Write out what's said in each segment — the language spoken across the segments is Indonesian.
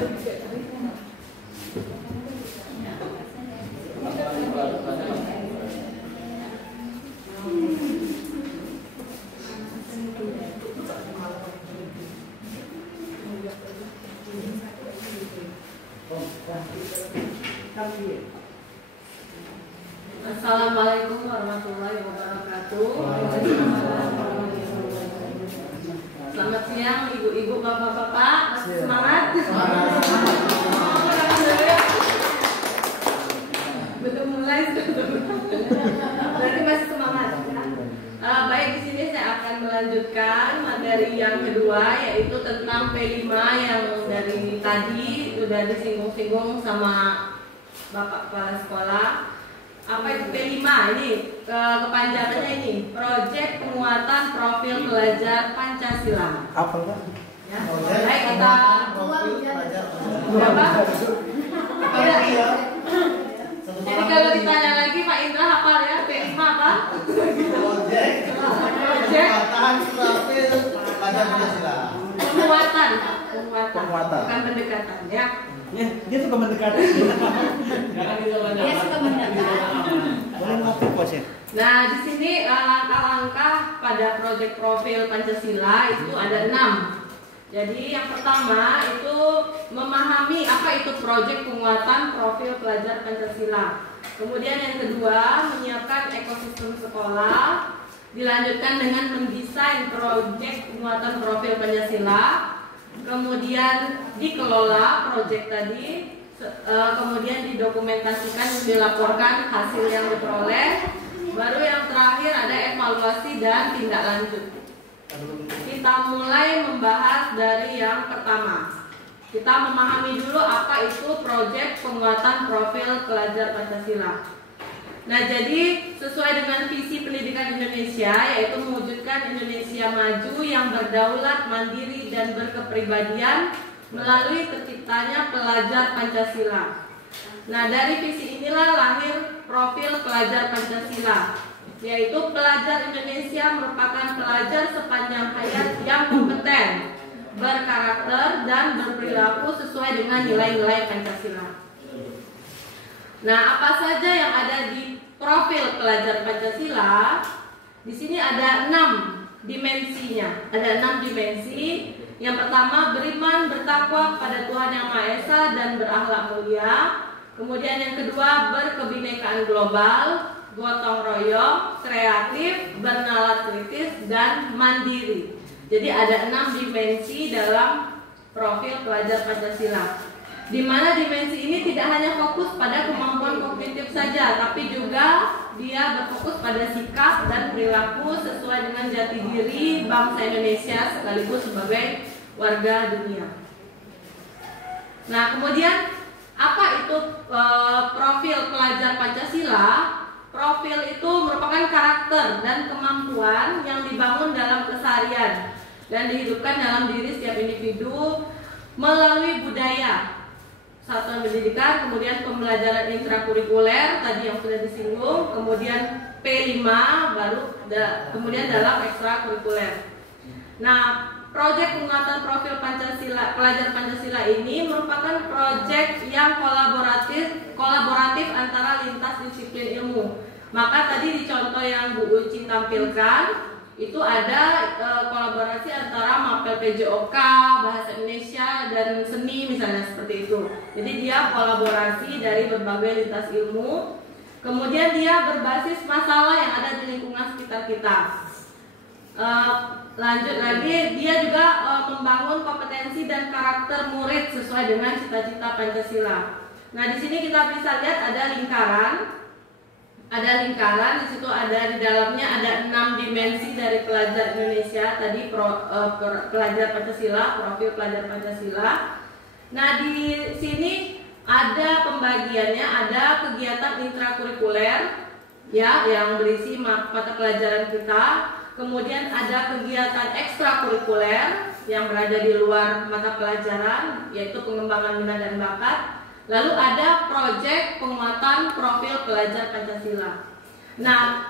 Assalamualaikum warahmatullahi wabarakatuh. Selamat siang ibu-ibu, bapak-bapak. Masih semangat? Betul mulai. Berarti masih semangat. Baik, di sini saya akan melanjutkan materi yang kedua, yaitu tentang P5 yang dari tadi sudah disinggung-singgung sama Bapak Kepala Sekolah. Apa itu P5? Ini kepanjangannya ini, Proyek Penguatan Profil Pelajar Pancasila. Apa enggak? Ya. Baik, kita berapa? Ya. Jadi kalau ditanya lagi Pak Indra hafal ya, P5 apa? Proyek Penguatan Profil Pelajar Pancasila. Penguatan. Bukan pendekatan ya. Dia suka mendekati. Dia suka mendekati. Boleh ngopi bos ya? Nah, di sini langkah-langkah pada proyek profil Pancasila itu ada 6. Jadi yang pertama itu memahami apa itu proyek penguatan profil pelajar Pancasila. Kemudian yang kedua menyiapkan ekosistem sekolah. Dilanjutkan dengan mendesain proyek penguatan profil Pancasila. Kemudian dikelola proyek tadi, kemudian didokumentasikan, dilaporkan hasil yang diperoleh. Baru yang terakhir ada evaluasi dan tindak lanjut. Kita mulai membahas dari yang pertama. Kita memahami dulu apa itu proyek penguatan profil pelajar Pancasila. Nah, jadi sesuai dengan visi pendidikan Indonesia, yaitu mewujudkan Indonesia maju yang berdaulat, mandiri, dan berkepribadian melalui terciptanya pelajar Pancasila. Nah, dari visi inilah lahir profil pelajar Pancasila, yaitu pelajar Indonesia merupakan pelajar sepanjang hayat yang kompeten, berkarakter, dan berperilaku sesuai dengan nilai-nilai Pancasila. Nah, apa saja yang ada di profil pelajar Pancasila? Di sini ada 6 dimensinya. Ada 6 dimensi. Yang pertama, beriman, bertakwa kepada Tuhan Yang Maha Esa dan berakhlak mulia. Kemudian yang kedua, berkebinekaan global, gotong royong, kreatif, bernalar kritis, dan mandiri. Jadi ada 6 dimensi dalam profil pelajar Pancasila. Di mana dimensi ini tidak hanya fokus pada kemampuan kognitif saja, tapi juga dia berfokus pada sikap dan perilaku sesuai dengan jati diri bangsa Indonesia sekaligus sebagai warga dunia. Nah, kemudian apa itu profil pelajar Pancasila? Profil itu merupakan karakter dan kemampuan yang dibangun dalam keseharian dan dihidupkan dalam diri setiap individu melalui budaya, satuan pendidikan, kemudian pembelajaran intrakurikuler tadi yang sudah disinggung, kemudian P5 kemudian dalam ekstrakurikuler. Nah, proyek penguatan profil Pancasila pelajar Pancasila ini merupakan proyek yang kolaboratif antara lintas disiplin ilmu. Maka tadi di contoh yang Bu Uci tampilkan itu ada kolaborasi antara Mapel PJOK, Bahasa Indonesia, dan Seni misalnya seperti itu. Jadi dia kolaborasi dari berbagai lintas ilmu. Kemudian dia berbasis masalah yang ada di lingkungan sekitar kita. Lanjut lagi, dia juga membangun kompetensi dan karakter murid sesuai dengan cita-cita Pancasila. Nah, di sini kita bisa lihat ada lingkaran. Di situ ada di dalamnya ada 6 dimensi dari pelajar Indonesia tadi pelajar Pancasila, profil pelajar Pancasila. Nah, di sini ada pembagiannya, ada kegiatan intrakurikuler ya yang berisi mata pelajaran kita. Kemudian ada kegiatan ekstrakurikuler yang berada di luar mata pelajaran, yaitu pengembangan minat dan bakat. Lalu ada proyek penguatan profil pelajar Pancasila. Nah,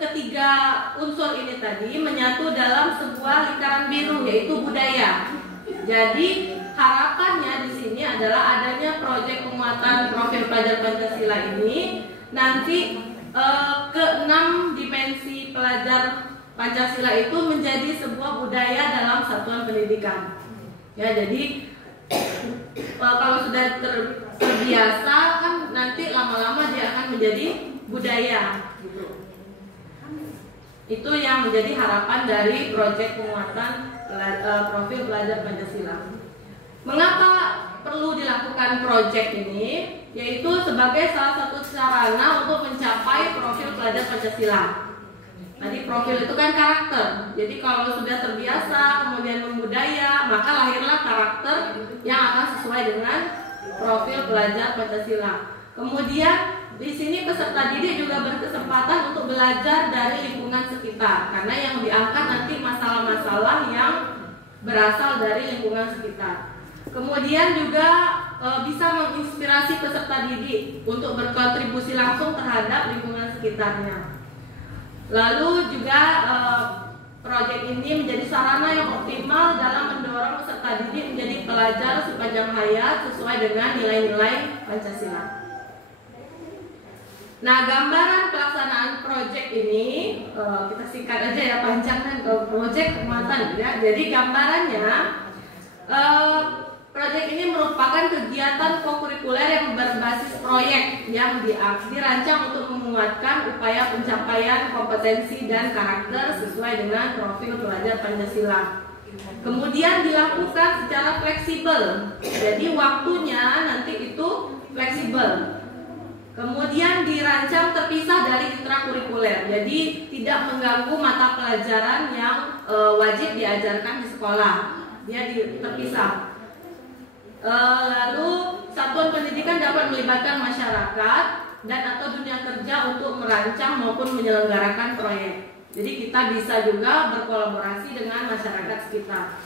ketiga unsur ini tadi menyatu dalam sebuah lingkaran biru, yaitu budaya. Jadi harapannya di sini adalah adanya proyek penguatan profil pelajar Pancasila ini nanti keenam dimensi pelajar Pancasila itu menjadi sebuah budaya dalam satuan pendidikan. Ya, jadi kalau sudah terbiasa kan nanti lama-lama dia akan menjadi budaya. Gitu. Itu yang menjadi harapan dari proyek penguatan profil pelajar Pancasila. Mengapa perlu dilakukan proyek ini? Yaitu sebagai salah satu sarana untuk mencapai profil pelajar Pancasila. Tadi profil itu kan karakter. Jadi kalau sudah terbiasa kemudian membudaya, maka lahirlah karakter yang akan sesuai dengan profil pelajar Pancasila. Kemudian di sini peserta didik juga berkesempatan untuk belajar dari lingkungan sekitar, karena yang diangkat nanti masalah-masalah yang berasal dari lingkungan sekitar. Kemudian juga bisa menginspirasi peserta didik untuk berkontribusi langsung terhadap lingkungan sekitarnya. Lalu juga proyek ini menjadi sarana yang optimal dalam mendorong peserta didik menjadi pelajar sepanjang hayat sesuai dengan nilai-nilai Pancasila. Nah, gambaran pelaksanaan proyek ini kita singkat aja ya, panjang kan proyek penguatan ya. Jadi gambarannya proyek ini merupakan kegiatan kokurikuler yang berbasis proyek yang dirancang untuk menguatkan upaya pencapaian kompetensi dan karakter sesuai dengan profil pelajar Pancasila. Kemudian dilakukan secara fleksibel, jadi waktunya nanti itu fleksibel. Kemudian dirancang terpisah dari intrakurikuler, jadi tidak mengganggu mata pelajaran yang wajib diajarkan di sekolah. Dia terpisah. Lalu satuan pendidikan dapat melibatkan masyarakat dan atau dunia kerja untuk merancang maupun menyelenggarakan proyek. Jadi kita bisa juga berkolaborasi dengan masyarakat sekitar.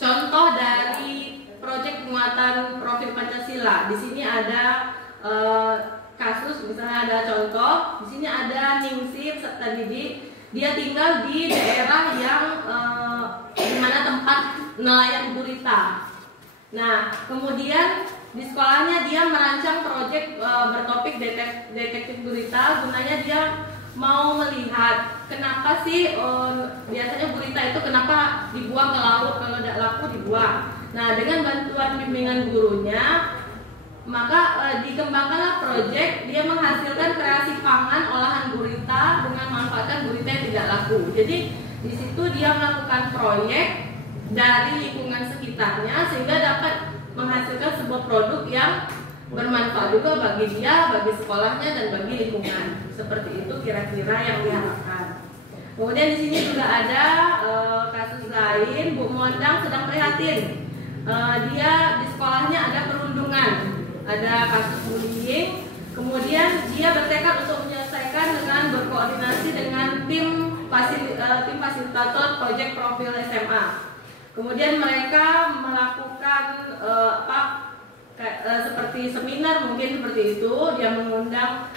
Contoh dari proyek penguatan profil Pancasila. Di sini ada kasus, misalnya ada contoh. Di sini ada Ningsih peserta didik. Dia tinggal di daerah yang di mana tempat nelayan gurita. Nah, kemudian di sekolahnya dia merancang proyek bertopik detektif gurita. Gunanya dia mau melihat kenapa sih biasanya gurita itu kenapa dibuang ke laut, kalau tidak laku dibuang. Nah, dengan bantuan bimbingan gurunya, maka dikembangkanlah proyek. Dia menghasilkan kreasi pangan olahan gurita dengan memanfaatkan gurita yang tidak laku. Jadi di situ dia melakukan proyek dari lingkungan sekitarnya sehingga dapat menghasilkan sebuah produk yang bermanfaat juga bagi dia, bagi sekolahnya dan bagi lingkungan. Seperti itu kira-kira yang diharapkan. Kemudian di sini juga ada kasus lain, Bu Mondang sedang prihatin. Dia di sekolahnya ada perundungan, ada kasus bullying. Kemudian dia bertekad untuk menyelesaikan dengan berkoordinasi dengan tim fasilitator proyek profil SMA. Kemudian mereka melakukan seperti seminar mungkin seperti itu. Dia mengundang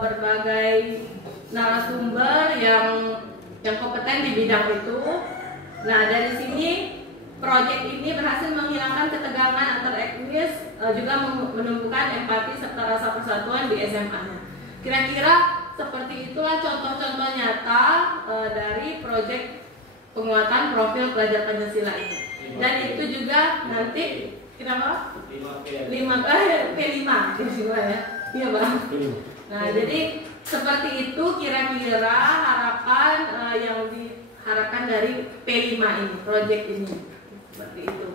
berbagai narasumber yang kompeten di bidang itu. Nah, dari sini proyek ini berhasil menghilangkan ketegangan antar etnis, juga menumbuhkan empati serta rasa persatuan di SMA-nya. Kira-kira seperti itulah contoh-contoh nyata dari proyek penguatan profil pelajar Pancasila ini. Dan itu juga nanti kenapa? P5 ya. Iya, Bang. Nah, jadi seperti itu kira-kira harapan yang diharapkan dari P5 ini, proyek ini. Seperti itu.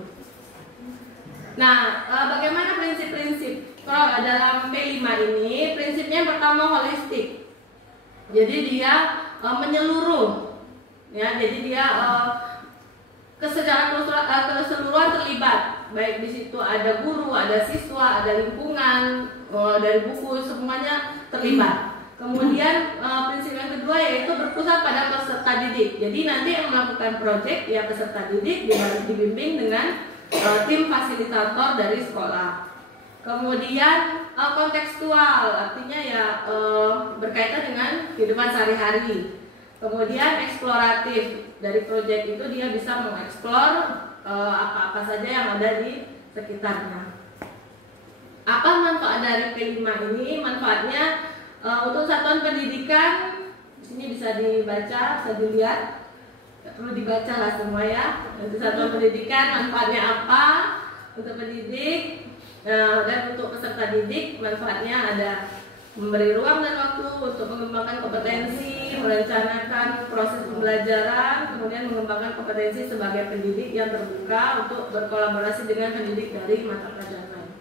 Nah, bagaimana prinsip-prinsip? Kalau dalam P5 ini, prinsipnya yang pertama holistik. Jadi dia menyeluruh. Ya, jadi dia secara keseluruhan terlibat. Baik di situ ada guru, ada siswa, ada lingkungan, dari buku semuanya terlibat. Kemudian prinsip yang kedua yaitu berpusat pada peserta didik. Jadi nanti yang melakukan proyek ya peserta didik dibimbing dengan tim fasilitator dari sekolah. Kemudian kontekstual, artinya ya berkaitan dengan kehidupan sehari-hari. Kemudian eksploratif, dari proyek itu dia bisa mengeksplor apa-apa saja yang ada di sekitarnya. Apa manfaat dari P5 ini? Manfaatnya untuk satuan pendidikan, di sini bisa dibaca, bisa dilihat, nggak perlu dibaca lah semua ya. Untuk satuan pendidikan manfaatnya apa untuk pendidik, dan untuk peserta didik manfaatnya ada memberi ruang dan waktu untuk mengembangkan kompetensi, merencanakan proses pembelajaran, kemudian mengembangkan kompetensi sebagai pendidik yang terbuka untuk berkolaborasi dengan pendidik dari mata pelajaran lain.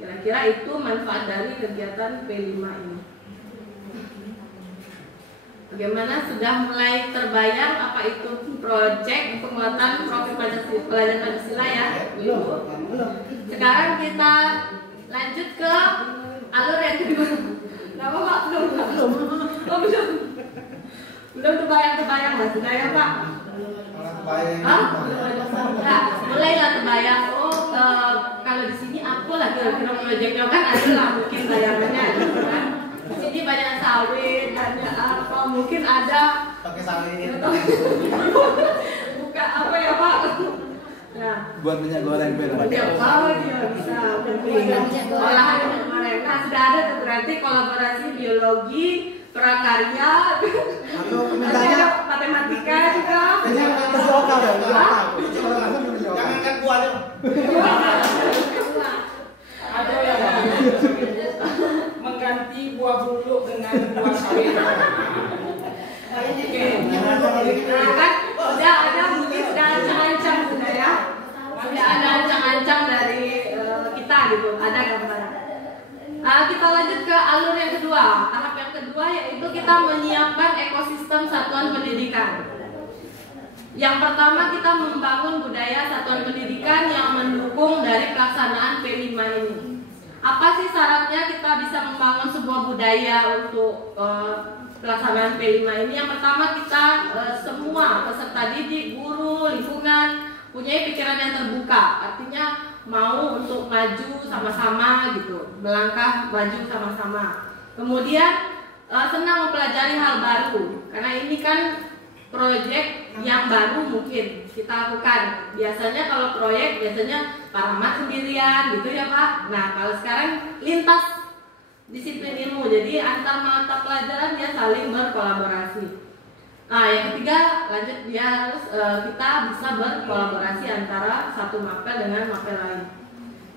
Kira-kira itu manfaat dari kegiatan P5 ini. Bagaimana, sudah mulai terbayang apa itu proyek penguatan profil pelajaran Pancasila ya? Belum. Sekarang kita lanjut ke alur yang kedua. Kenapa Pak? Belum. Oh, belum terbayang Mas. Sudah ya Pak? Ya, mulailah terbayang. Oh, kalau di sini aku lah kira-kira proyeknya kan ada lah mungkin bayangannya gitu kan. Di sini banyak sawit, ada apa? Mungkin ada Pakai sawit. buka apa ya Pak? Nah, Buat minyak goreng bela. dia bisa olahan minyak goreng. Nah, sudah ada tuh berarti kolaborasi biologi, prakarya, Atau nanti pemintanya ada matematika juga. lokal ya. Jangan kan buahnya. Ada yang mengganti buah buluk dengan buah sawit. Oke. Nah kan sudah ada mungkin sudah ancang-ancang sudah ya, sudah ada ancang-ancang dari kita gitu, ada gambaran. Kita lanjut ke alur yang kedua. Tahap yang kedua yaitu kita menyiapkan ekosistem satuan pendidikan. Yang pertama kita membangun budaya satuan pendidikan yang mendukung dari pelaksanaan P5 ini. Apa sih syaratnya kita bisa membangun sebuah budaya untuk pelaksanaan P5 ini? Yang pertama kita semua peserta didik, guru, lingkungan punya pikiran yang terbuka. Artinya mau untuk maju sama-sama gitu, melangkah maju sama-sama. Kemudian senang mempelajari hal baru, karena ini kan proyek yang baru mungkin kita lakukan. Biasanya kalau proyek biasanya Pak Rahmat sendirian gitu ya Pak. Nah kalau sekarang lintas disiplin ilmu, jadi antar mata pelajaran dia saling berkolaborasi. Nah yang ketiga lanjut dia harus kita bisa berkolaborasi antara satu mapel dengan mapel lain.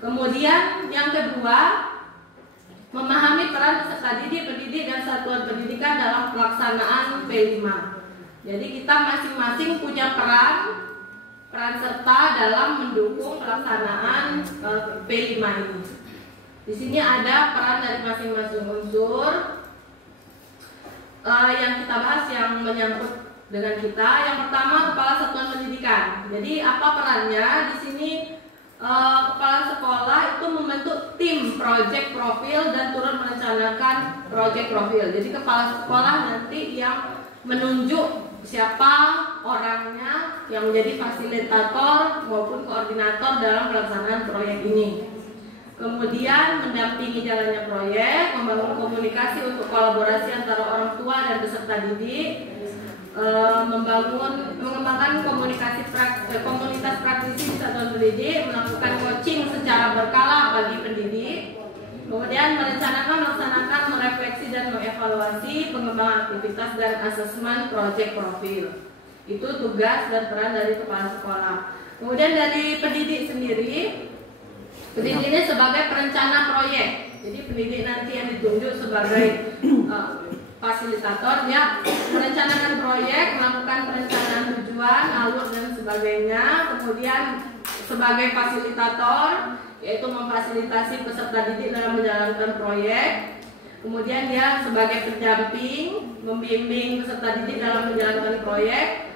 Kemudian yang kedua, memahami peran peserta didik, pendidik dan satuan pendidikan dalam pelaksanaan P5. Jadi kita masing-masing punya peran serta dalam mendukung pelaksanaan P5 ini. Di sini ada peran dari masing-masing unsur yang kita bahas yang menyangkut dengan kita. Yang pertama kepala satuan pendidikan. Jadi apa perannya di sini? Kepala sekolah itu membentuk tim project profil dan turut merencanakan project profil. Jadi kepala sekolah nanti yang menunjuk siapa orangnya yang menjadi fasilitator maupun koordinator dalam pelaksanaan proyek ini. Kemudian mendampingi jalannya proyek, membangun komunikasi untuk kolaborasi antara orang tua dan peserta didik, mengembangkan komunitas praktisi di satuan pendidik, melakukan coaching secara berkala bagi pendidik, kemudian melaksanakan, merefleksi dan mengevaluasi pengembangan aktivitas dan asesmen project profil. Itu tugas dan peran dari kepala sekolah. Kemudian dari pendidik sendiri, pendidik ini sebagai perencana proyek. Jadi pendidik nanti yang ditunjuk sebagai fasilitator, dia merencanakan proyek, melakukan perencanaan tujuan, alur dan sebagainya. Kemudian sebagai fasilitator, yaitu memfasilitasi peserta didik dalam menjalankan proyek. Kemudian dia sebagai pendamping, membimbing peserta didik dalam menjalankan proyek.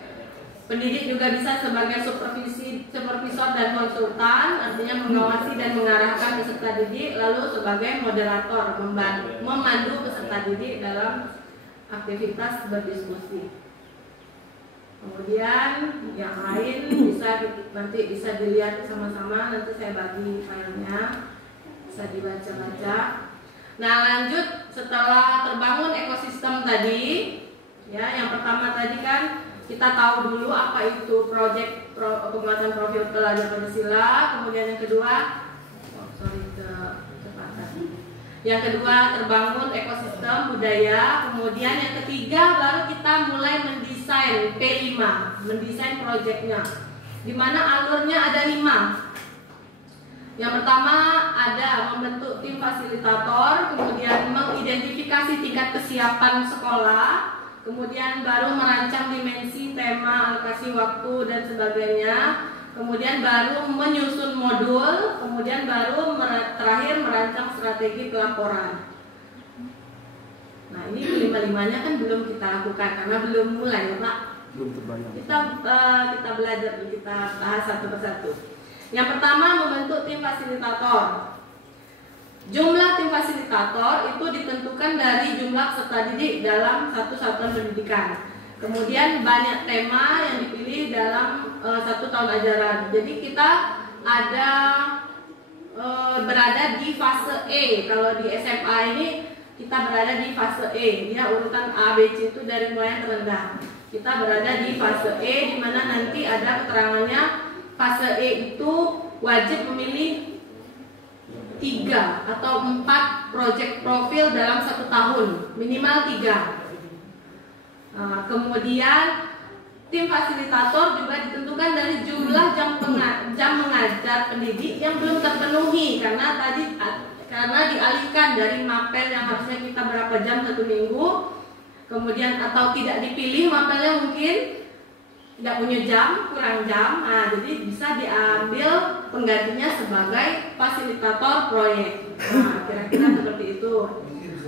Pendidik juga bisa sebagai supervisor dan konsultan, artinya mengawasi dan mengarahkan peserta didik, lalu sebagai moderator, memandu peserta didik dalam aktivitas berdiskusi. Kemudian yang lain nanti bisa dilihat sama-sama, nanti saya bagi filenya, bisa dibaca-baca. Nah lanjut, setelah terbangun ekosistem tadi, ya yang pertama tadi kan kita tahu dulu apa itu penguatan profil pelajar Pancasila. Kemudian yang kedua, yang kedua terbangun ekosistem budaya. Kemudian yang ketiga baru kita mulai mendesain P5, mendesain proyeknya, di mana alurnya ada 5. Yang pertama ada membentuk tim fasilitator, kemudian mengidentifikasi tingkat kesiapan sekolah, kemudian baru merancang dimensi, tema, alokasi waktu dan sebagainya, kemudian baru menyusun modul, kemudian baru terakhir merancang strategi pelaporan. Nah, ini kelima-limanya kan belum kita lakukan karena belum mulai, Pak. Belum terbayang. Kita belajar, kita bahas satu persatu. Yang pertama membentuk tim fasilitator. Jumlah tim fasilitator itu ditentukan dari jumlah peserta didik dalam satu satuan pendidikan. Kemudian banyak tema yang dipilih dalam 1 tahun ajaran. Jadi kita ada berada di fase E. Kalau di SMA ini kita berada di fase E. Dia urutan A, B, C itu dari mulai yang terendah. Kita berada di fase E, di mana nanti ada keterangannya. Fase E itu wajib memilih 3 atau 4 proyek profil dalam 1 tahun, minimal 3. Kemudian tim fasilitator juga ditentukan dari jumlah jam mengajar pendidik yang belum terpenuhi karena dialihkan dari mapel yang harusnya kita berapa jam 1 minggu, kemudian atau tidak dipilih mapelnya mungkin tidak punya jam, kurang jam, jadi bisa diambil penggantinya sebagai fasilitator proyek. Kira-kira seperti itu.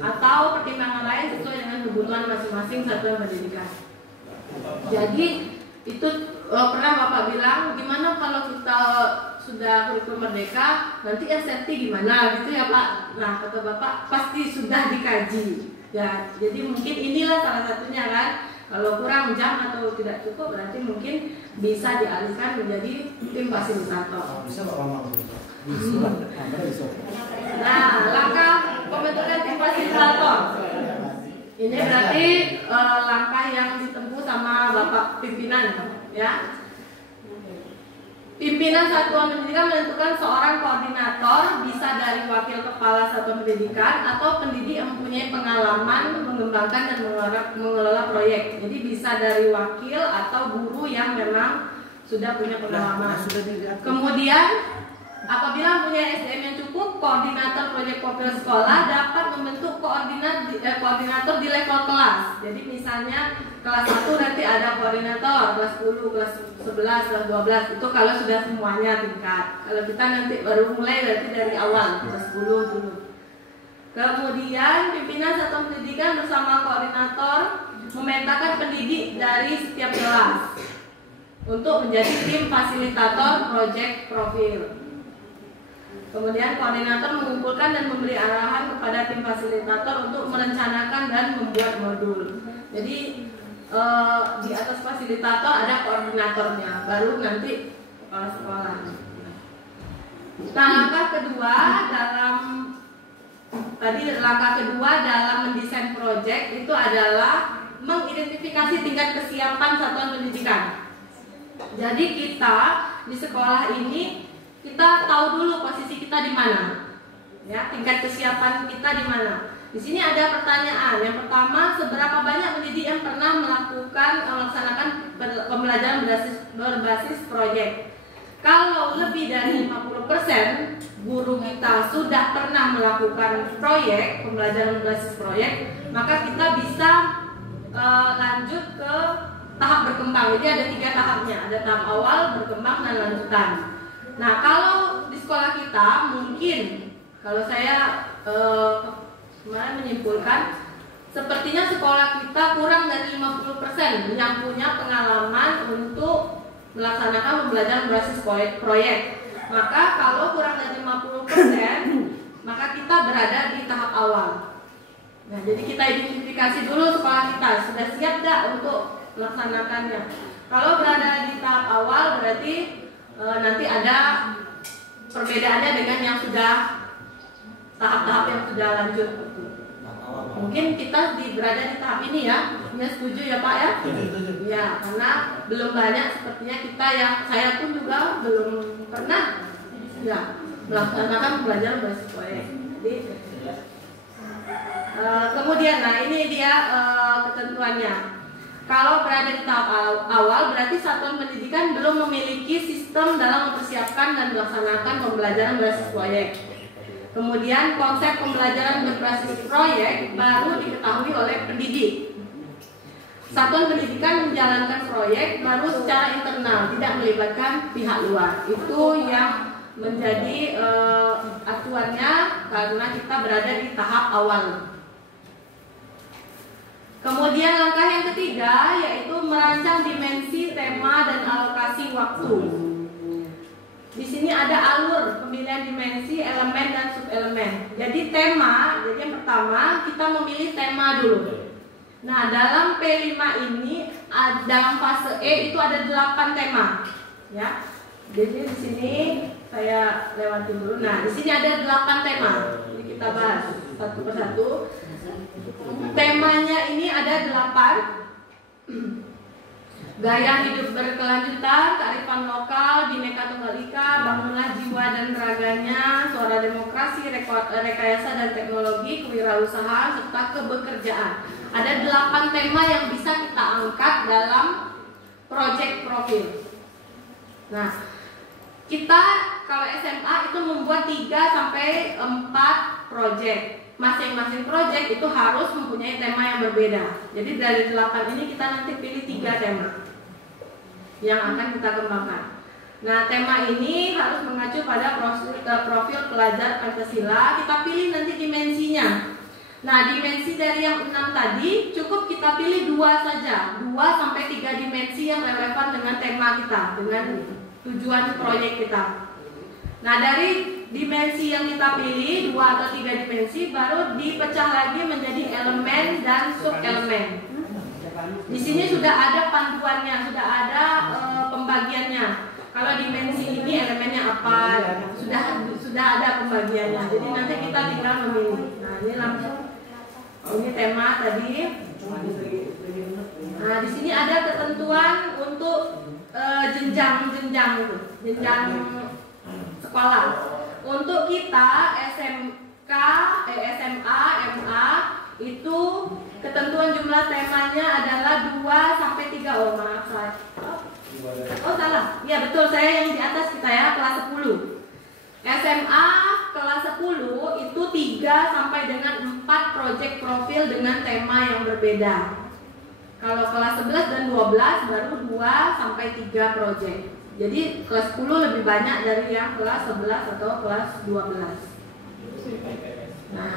Atau pertimbangan lain sesuai dengan kebutuhan masing-masing satuan pendidikan. Jadi itu pernah Bapak bilang, gimana kalau kita sudah kurikulum merdeka, nanti safety gimana gitu ya Pak? Nah kata Bapak pasti sudah dikaji. Ya, jadi mungkin inilah salah satunya kan. Kalau kurang jam atau tidak cukup berarti mungkin bisa dialihkan menjadi tim fasilitator. Bisa Pak Bambang? Nah, langkah pembentukan tim fasilitator. Ini berarti langkah yang ditempuh sama Bapak pimpinan, ya. Pimpinan satuan pendidikan menentukan seorang koordinator, bisa dari wakil kepala satuan pendidikan atau pendidik yang mempunyai pengalaman mengembangkan dan mengelola proyek. Jadi bisa dari wakil atau guru yang memang sudah punya pengalaman. Kemudian apabila punya SDM yang cukup, koordinator proyek profil sekolah dapat membentuk koordinator di level kelas. Jadi misalnya kelas 1 nanti ada koordinator, kelas 10, kelas 11, kelas 12 itu kalau sudah semuanya tingkat. Kalau kita nanti baru mulai berarti dari awal, kelas 10 dulu. Kemudian pimpinan satuan pendidikan bersama koordinator memetakan pendidik dari setiap kelas untuk menjadi tim fasilitator proyek profil. Kemudian koordinator mengumpulkan dan memberi arahan kepada tim fasilitator untuk merencanakan dan membuat modul. Jadi di atas fasilitator ada koordinatornya, baru nanti kepala sekolah. Nah, langkah kedua dalam mendesain proyek itu adalah mengidentifikasi tingkat kesiapan satuan pendidikan. Jadi kita di sekolah ini kita tahu dulu posisi kita di mana, ya, tingkat kesiapan kita di mana. Di sini ada pertanyaan. Yang pertama, seberapa banyak pendidik yang pernah melaksanakan pembelajaran berbasis proyek? Kalau lebih dari 50% guru kita sudah pernah melakukan proyek, pembelajaran berbasis proyek, maka kita bisa lanjut ke tahap berkembang. Jadi ada 3 tahapnya, ada tahap awal, berkembang, dan lanjutan. Nah, kalau di sekolah kita mungkin, kalau saya kemarin menyimpulkan, sepertinya sekolah kita kurang dari 50% yang punya pengalaman untuk melaksanakan pembelajaran berbasis proyek. Maka kalau kurang dari 50%, maka kita berada di tahap awal. Nah, jadi kita identifikasi dulu sekolah kita sudah siap tidak untuk melaksanakannya. Kalau berada di tahap awal berarti nanti ada perbedaannya dengan yang sudah tahap-tahap yang sudah lanjut. Mungkin kita berada di tahap ini ya. Ya setuju ya Pak ya? Ya, karena belum banyak sepertinya kita yang saya pun juga belum pernah ya melaksanakan pembelajaran berbasis proyek. Jadi kemudian, nah ini dia ketentuannya. Kalau berada di tahap awal, berarti satuan pendidikan belum memiliki sistem dalam mempersiapkan dan melaksanakan pembelajaran berbasis proyek. Kemudian konsep pembelajaran berbasis proyek baru diketahui oleh pendidik. Satuan pendidikan menjalankan proyek baru secara internal, tidak melibatkan pihak luar. Itu yang menjadi acuannya karena kita berada di tahap awal. Kemudian langkah yang ketiga yaitu merancang dimensi, tema, dan alokasi waktu. Di sini ada alur pemilihan dimensi, elemen, dan subelemen. Jadi tema, jadi yang pertama kita memilih tema dulu. Nah, dalam P5 ini dalam fase E itu ada 8 tema, ya. Jadi di sini saya lewati dulu. Nah, di sini ada 8 tema. Ini kita bahas satu persatu. Temanya ini ada 8. Gaya hidup berkelanjutan, kearifan lokal, Bhinneka Tunggal Ika, bangunlah jiwa dan raganya, suara demokrasi, rekayasa dan teknologi, kewirausahaan, serta kebekerjaan. Ada 8 tema yang bisa kita angkat dalam proyek profil. Nah, kita kalau SMA itu membuat 3 sampai 4 proyek. Masing-masing proyek itu harus mempunyai tema yang berbeda. Jadi dari 8 ini kita nanti pilih 3 tema yang akan kita kembangkan. Nah, tema ini harus mengacu pada profil pelajar Pancasila. Kita pilih nanti dimensinya. Nah, dimensi dari yang 6 tadi cukup kita pilih 2 saja, 2 sampai 3 dimensi yang relevan dengan tema kita, dengan tujuan proyek kita. Nah, dari dimensi yang kita pilih 2 atau 3 dimensi baru dipecah lagi menjadi elemen dan subelemen. Di sini sudah ada panduannya, sudah ada pembagiannya. Kalau dimensi ini elemennya apa, sudah ada pembagiannya. Jadi nanti kita tinggal memilih. Nah, ini langsung ini tema tadi. Nah, di sini ada ketentuan untuk jenjang-jenjang itu, jenjang sekolah. Untuk kita SMK, SMA, MA itu ketentuan jumlah temanya adalah 2 sampai 3. Oh, maaf saya. Oh, salah. Ya, betul, saya yang di atas kita ya, kelas 10. SMA kelas 10 itu 3 sampai dengan 4 proyek profil dengan tema yang berbeda. Kalau kelas 11 dan 12 baru 2 sampai 3 proyek. Jadi kelas 10 lebih banyak dari yang kelas 11 atau kelas 12. Nah,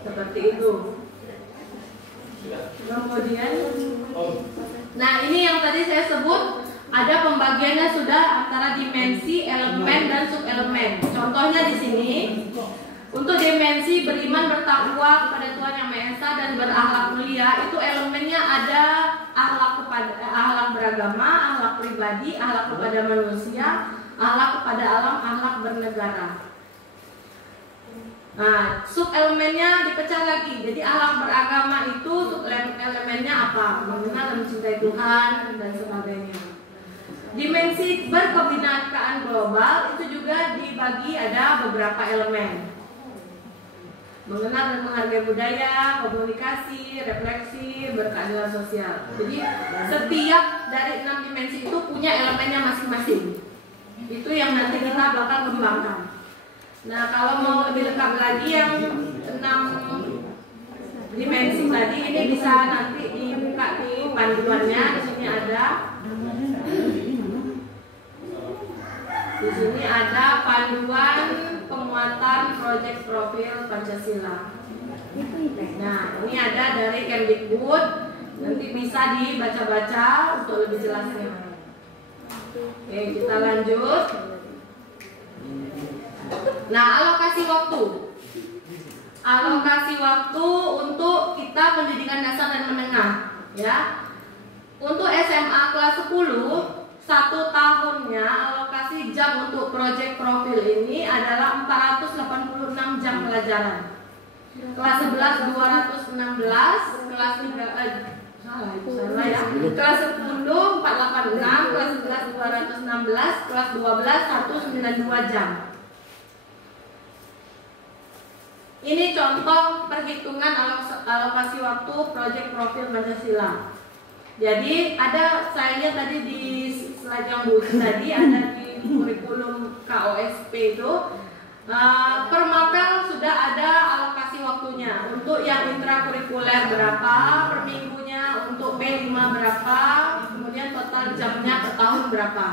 seperti itu. Kemudian, nah ini yang tadi saya sebut ada pembagiannya sudah antara dimensi, elemen, dan subelemen. Contohnya di sini, untuk dimensi beriman bertakwa kepada Tuhan Yang Maha Esa dan berakhlak mulia, itu elemennya ada akhlak beragama, akhlak pribadi, akhlak kepada manusia, akhlak kepada alam, akhlak bernegara. Nah, subelemennya dipecah lagi. Jadi akhlak beragama itu subelemennya apa? Mengenal dan mencintai Tuhan dan sebagainya. Dimensi berkebinekaan global itu juga dibagi ada beberapa elemen. Mengenal dan menghargai budaya, komunikasi, refleksi, berkeadilan sosial. Jadi setiap dari 6 dimensi itu punya elemennya masing-masing. Itu yang nanti kita bakal kembangkan. Nah, kalau mau lebih lengkap lagi yang 6 dimensi tadi ini bisa nanti dibuka di panduannya. Di sini ada. Di sini ada panduan penguatan proyek profil Pancasila. Nah, ini ada dari Kemdikbud. Nanti bisa dibaca-baca untuk lebih jelasnya. Oke, kita lanjut. Nah, alokasi waktu. Alokasi waktu untuk kita pendidikan dasar dan menengah, ya. Untuk SMA kelas 10, 1 tahunnya alokasi jam untuk proyek profil ini adalah 486 jam pelajaran. Kelas 11 216, kelas 3 salah itu salah ya. Kelas 10 486, kelas 11 216, kelas 12 192 jam. Ini contoh perhitungan alokasi waktu proyek profil Pancasila. Jadi ada sayangnya tadi di slide yang tadi ada di kurikulum KOSP itu per mapel sudah ada alokasi waktunya. Untuk yang intrakurikuler berapa per minggunya, untuk P5 berapa, kemudian total jamnya per tahun berapa.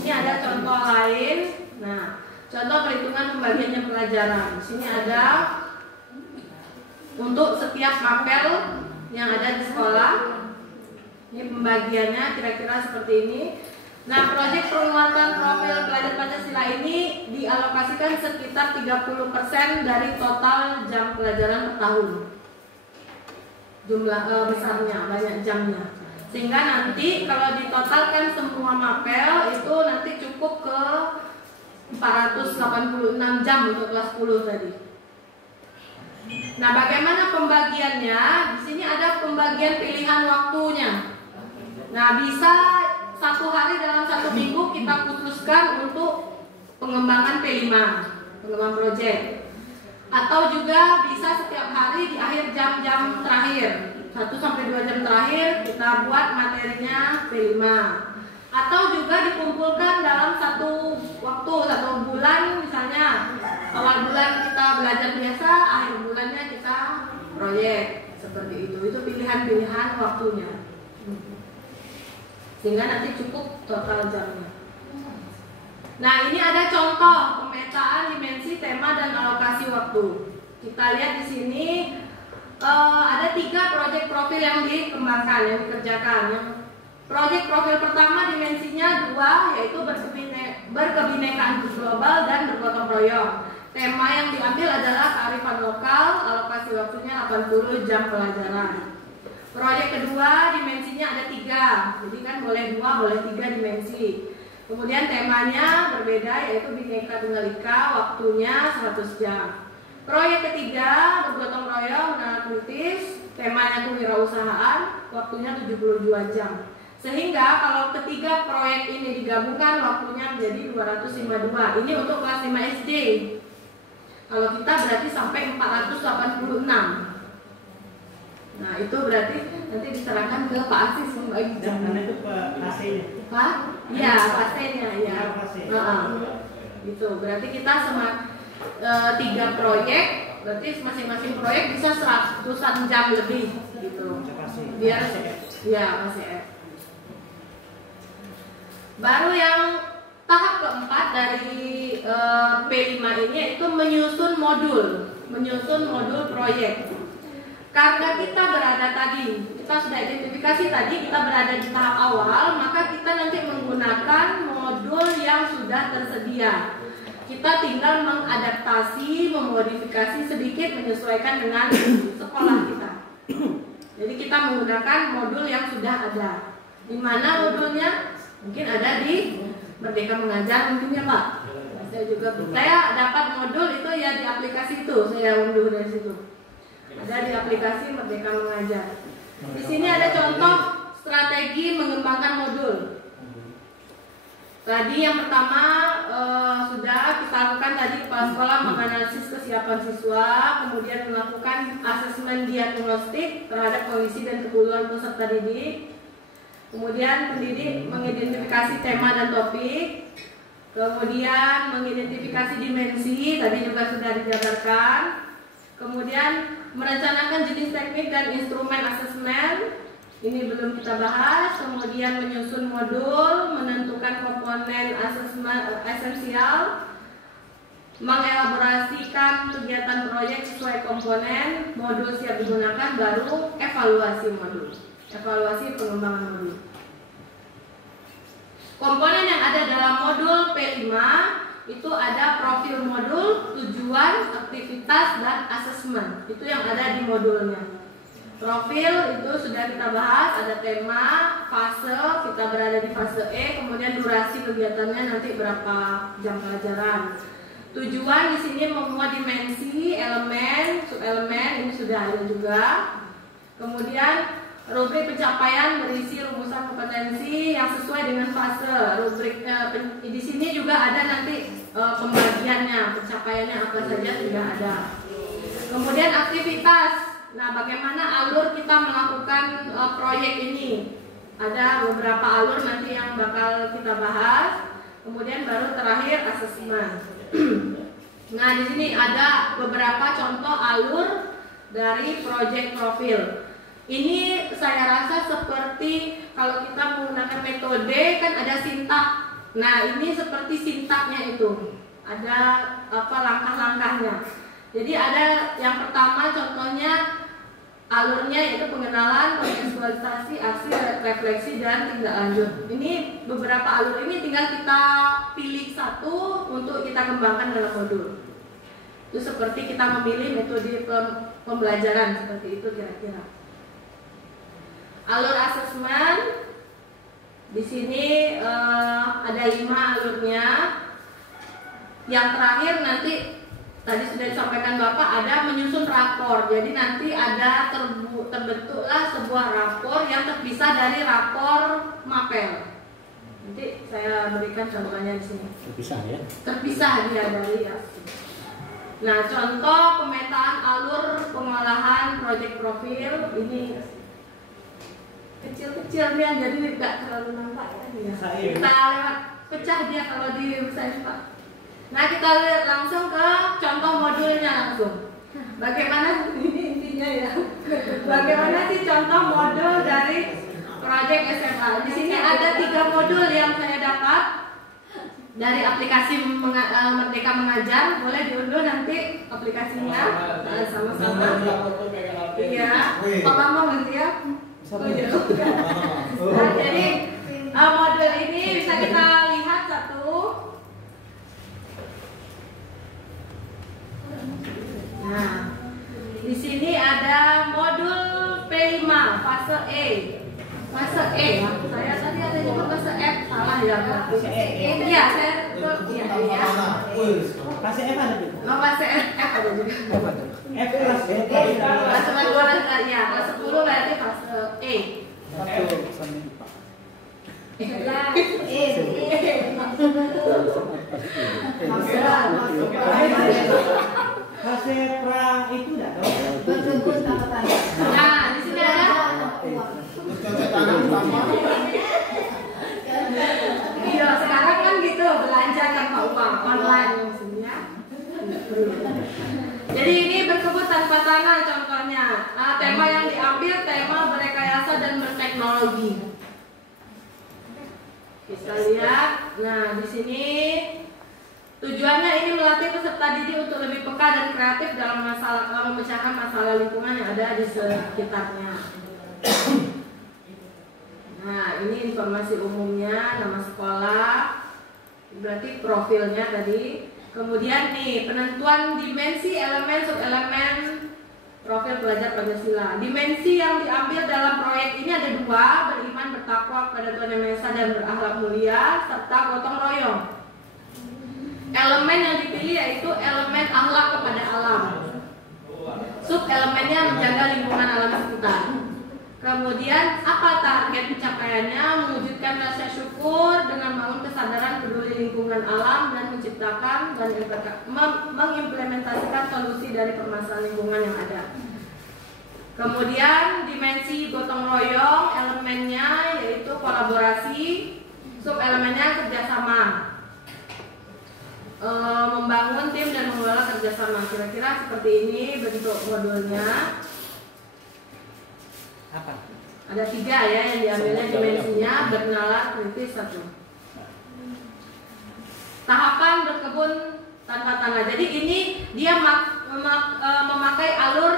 Ini ada contoh lain. Nah, contoh perhitungan pembagiannya pelajaran. Di sini ada untuk setiap mapel yang ada di sekolah. Ini pembagiannya kira-kira seperti ini. Nah, proyek penguatan profil pelajar Pancasila ini dialokasikan sekitar 30% dari total jam pelajaran per tahun. Jumlah besarnya, banyak jamnya. Sehingga nanti kalau ditotalkan semua mapel itu nanti cukup ke 486 jam untuk kelas 10 tadi. Nah, bagaimana pembagiannya? Di sini ada pembagian pilihan waktunya. Nah, bisa satu hari dalam satu minggu kita khususkan untuk pengembangan P5, pengembangan proyek. Atau juga bisa setiap hari di akhir jam-jam terakhir, 1-2 jam terakhir kita buat materinya P5. Atau juga dikumpulkan dalam satu waktu, 1 bulan misalnya. Awal bulan kita belajar biasa, akhir bulannya kita proyek. Seperti itu pilihan-pilihan waktunya. Sehingga nanti cukup total jamnya. Nah, ini ada contoh pemetaan dimensi, tema, dan alokasi waktu. Kita lihat di sini ada 3 proyek profil yang dikembangkan, yang dikerjakan. Proyek profil pertama dimensinya 2, yaitu berkebinekaan global dan bergotong royong. Tema yang diambil adalah kearifan lokal, alokasi waktunya 80 jam pelajaran. Proyek kedua dimensinya ada 3, jadi kan boleh 2, boleh 3 dimensi. Kemudian temanya berbeda, yaitu Bhinneka Tunggal Ika, waktunya 100 jam. Proyek ketiga bergotong royong menara kritis, temanya kewirausahaan, waktunya 72 jam. Sehingga kalau ketiga proyek ini digabungkan waktunya menjadi 252. Ini untuk kelas 5 SD. Kalau kita berarti sampai 486. Nah, itu berarti nanti diserahkan ke Pak Asis membagi jam. Dan itu Pak AC-nya. Pak? Iya, AC-nya ya. Gitu. Berarti kita sama 3 proyek, berarti masing-masing proyek bisa 100-an jam lebih gitu. Biar ya ACF. Baru yang tahap keempat dari P5 ini itu menyusun modul proyek. Karena kita berada tadi, kita sudah identifikasi tadi kita berada di tahap awal, maka kita nanti menggunakan modul yang sudah tersedia. Kita tinggal mengadaptasi, memodifikasi sedikit menyesuaikan dengan sekolah kita. Jadi kita menggunakan modul yang sudah ada. Di mana modulnya? Mungkin ada di Merdeka Mengajar mungkin ya Pak. Saya dapat modul itu ya di aplikasi itu, saya unduh dari situ. Ada di aplikasi Merdeka Mengajar. Di sini ada contoh strategi mengembangkan modul. Tadi yang pertama sudah kita lakukan tadi, kepala sekolah menganalisis kesiapan siswa, kemudian melakukan asesmen diagnostik terhadap kondisi dan kebutuhan peserta didik. Kemudian pendidik mengidentifikasi tema dan topik, kemudian mengidentifikasi dimensi, tadi juga sudah dijabarkan. Kemudian merencanakan jenis teknik dan instrumen asesmen, ini belum kita bahas. Kemudian menyusun modul, menentukan komponen asesmen esensial, mengelaborasikan kegiatan proyek sesuai komponen, modul siap digunakan, baru evaluasi modul. Evaluasi pengembangan modul. Komponen yang ada dalam modul P5 itu ada profil modul, tujuan, aktivitas, dan asesmen. Itu yang ada di modulnya. Profil itu sudah kita bahas, ada tema, fase, kita berada di fase E, kemudian durasi kegiatannya nanti berapa jam pelajaran. Tujuan di sini memuat dimensi, elemen, subelemen, ini sudah ada juga. Kemudian rubrik pencapaian berisi rumusan kompetensi yang sesuai dengan fase. Rubrik di sini juga ada nanti pembagiannya, pencapaiannya apa saja sudah ada. Kemudian aktivitas. Nah, bagaimana alur kita melakukan proyek ini? Ada beberapa alur nanti yang bakal kita bahas. Kemudian baru terakhir asesmen. Nah, di sini ada beberapa contoh alur dari project profil. Ini saya rasa seperti kalau kita menggunakan metode kan ada sintak. Nah, ini seperti sintaknya itu. Ada apa langkah-langkahnya. Jadi ada yang pertama contohnya alurnya yaitu pengenalan, kontekstualisasi, aksi, refleksi, dan tindak lanjut. Ini beberapa alur ini tinggal kita pilih satu untuk kita kembangkan dalam modul. Itu seperti kita memilih metode pembelajaran seperti itu kira-kira. Alur asesmen di sini ada 5 alurnya. Yang terakhir nanti tadi sudah disampaikan Bapak ada menyusun rapor. Jadi nanti ada terbentuklah sebuah rapor yang terpisah dari rapor mapel. Nanti saya berikan contohnya di sini. Terpisah ya? Terpisah dia dari asli. Nah, contoh pemetaan alur pengolahan project profil ini kecil-kecil dia jadi tidak terlalu nampak ya. Kita lewat pecah dia kalau di website Pak. Nah, kita lihat langsung ke contoh modulnya langsung. Bagaimana ini intinya ya? Bagaimana sih contoh modul dari project SMA? Di sini ada 3 modul yang saya dapat dari aplikasi Merdeka Mengajar. Boleh diunduh nanti aplikasinya sama-sama. Iya, Pak Bambang nanti ya. Oh, iya. Nah, jadi modul ini bisa kita lihat satu. Nah, di sini ada modul P5 fase E. Fase E. Saya tadi ada juga fase F, salah ya. Iya, saya iya. Fase F ada juga. Oh, fase F ada juga. F kelas B. Kelas 12 ya, kelas 10 berarti fase E. Fase pra itu enggak tahu. Nah, di sini ada. Iya, sekarang kan gitu belanja tanpa uang online maksudnya. Jadi ini berkebun tanpa tanah contohnya. Nah, tema yang diambil tema berekayasa dan berteknologi. Bisa lihat. Nah, di sini tujuannya ini melatih peserta didik untuk lebih peka dan kreatif dalam memecahkan masalah lingkungan yang ada di sekitarnya. Nah, ini informasi umumnya, nama sekolah, berarti profilnya tadi. Kemudian nih, penentuan dimensi, elemen, subelemen profil pelajar Pancasila. Dimensi yang diambil dalam proyek ini ada 2, beriman, bertakwa kepada Tuhan Yang Maha Esa dan berakhlak mulia, serta gotong royong. Elemen yang dipilih yaitu elemen akhlak kepada alam. Subelemennya menjaga lingkungan alam sekitar. Kemudian apa target pencapaiannya? Mewujudkan rasa syukur dengan membangun kesadaran peduli lingkungan alam dan menciptakan dan mengimplementasikan solusi dari permasalahan lingkungan yang ada. Kemudian dimensi gotong royong, elemennya yaitu kolaborasi, subelemennya kerjasama. Membangun tim dan mengelola kerjasama. Kira-kira seperti ini bentuk modulnya. Apa? Ada 3 ya yang diambilnya dimensinya, bernalar, kritis, 1. Tahapan berkebun tanpa tanah. Jadi ini dia memakai alur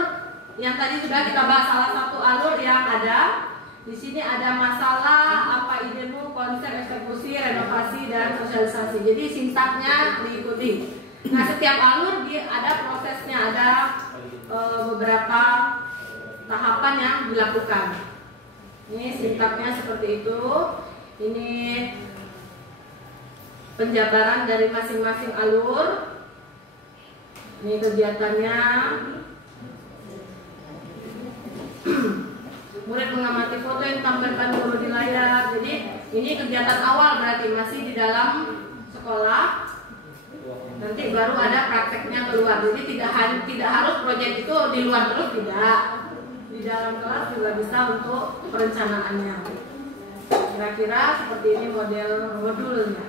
yang tadi sudah kita bahas, salah satu alur yang ada. Di sini ada masalah, apa idemu, konsep, eksekusi, renovasi, dan sosialisasi. Jadi sintaknya diikuti. Nah, setiap alur dia ada prosesnya, ada beberapa tahapan yang dilakukan. Ini sintaknya seperti itu. Ini penjabaran dari masing-masing alur. Ini kegiatannya. Murid mengamati foto yang ditampilkan guru di layar. Jadi ini kegiatan awal, berarti masih di dalam sekolah. Nanti baru ada prakteknya keluar. Jadi tidak harus proyek itu di luar terus, tidak. Di dalam kelas juga bisa untuk perencanaannya. Kira-kira seperti ini model modulnya.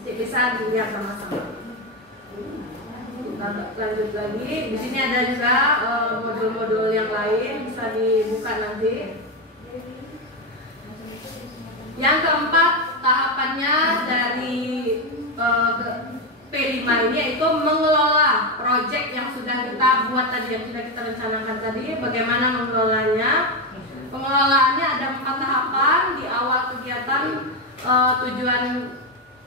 Nanti bisa dilihat sama-sama. Kita lanjut lagi. Di sini ada juga modul-modul yang lain, bisa dibuka nanti. Yang keempat, tahapannya dari P5 ini yaitu mengelola proyek yang sudah kita buat tadi, yang sudah kita rencanakan tadi. Bagaimana mengelolanya? Pengelolaannya ada 4 tahapan. Di awal kegiatan, tujuan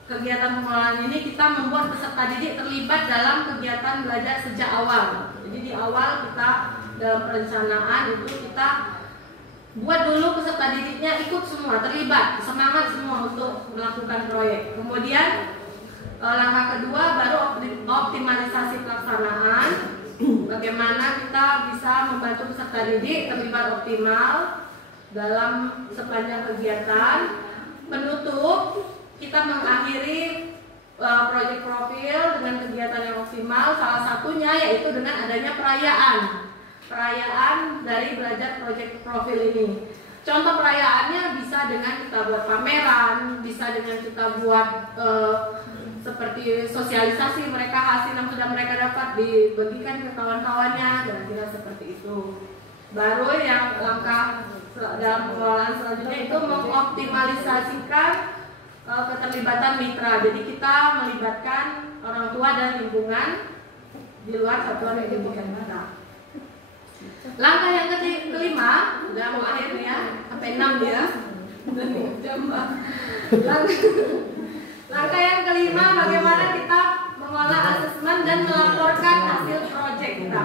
kegiatan pengelolaan ini kita membuat peserta didik terlibat dalam kegiatan belajar sejak awal. Jadi di awal kita dalam perencanaan itu kita buat dulu peserta didiknya ikut semua, terlibat, semangat semua untuk melakukan proyek. Kemudian langkah kedua baru optimalisasi pelaksanaan. Bagaimana kita bisa membantu peserta didik terlibat optimal dalam sepanjang kegiatan. Penutup, kita mengakhiri proyek profil dengan kegiatan yang optimal. Salah satunya yaitu dengan adanya perayaan dari belajar proyek profil ini. Contoh perayaannya bisa dengan kita buat pameran, bisa dengan kita buat seperti sosialisasi mereka, hasil yang sudah mereka dapat dibagikan ke kawan-kawannya, dan kira seperti itu. Baru yang langkah dalam pengelolaan selanjutnya itu mengoptimalisasikan keterlibatan mitra. Jadi kita melibatkan orang tua dan lingkungan di luar satuan pendidikan kita. Langkah yang kelima, sudah mau akhir ya, sampai 6 ya. Langkah yang kelima, bagaimana kita mengolah asesmen dan melaporkan hasil proyek kita.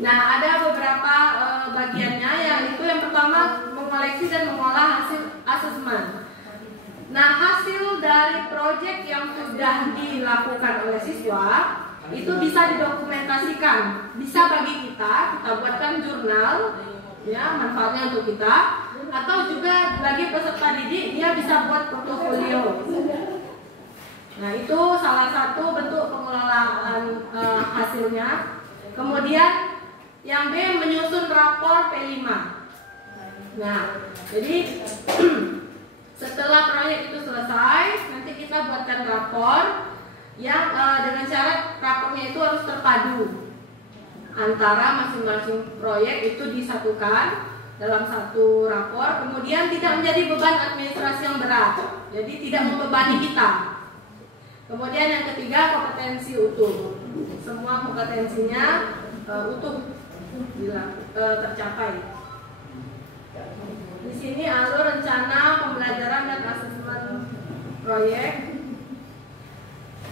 Nah, ada beberapa bagiannya, yaitu yang pertama mengoleksi dan mengolah hasil asesmen. Nah, hasil dari proyek yang sudah dilakukan oleh siswa itu bisa didokumentasikan, bisa bagi kita buatkan jurnal, ya manfaatnya untuk kita, atau juga bagi peserta didik dia bisa buat portofolio. Nah, itu salah satu bentuk pengelolaan hasilnya. Kemudian yang B, menyusun rapor P5. Nah, jadi setelah proyek itu selesai, nanti kita buatkan rapor yang dengan syarat rapornya itu harus terpadu antara masing-masing proyek itu disatukan dalam satu rapor. Kemudian tidak menjadi beban administrasi yang berat, jadi tidak membebani kita. Kemudian yang ketiga, kompetensi utuh. Semua kompetensinya utuh tercapai. Di sini alur rencana pembelajaran dan asesmen proyek.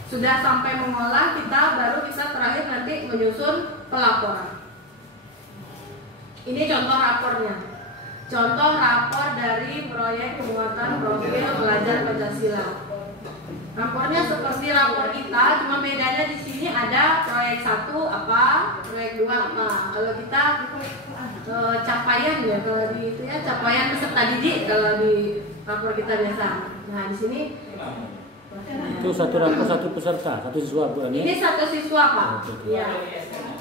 Sudah sampai mengolah, baru kita terakhir nanti menyusun pelaporan. Ini contoh rapornya. Contoh rapor dari proyek penguatan profil belajar Pancasila. Rapornya seperti rapor kita, cuma bedanya di sini ada proyek 1 apa, proyek 2 apa. Kalau kita capaian ya, kalau di itu ya capaian peserta didik kalau di rapor kita biasa. Nah, di sini itu satu rapor satu peserta, satu siswa Bu Ani. Ini satu siswa Pak. Iya.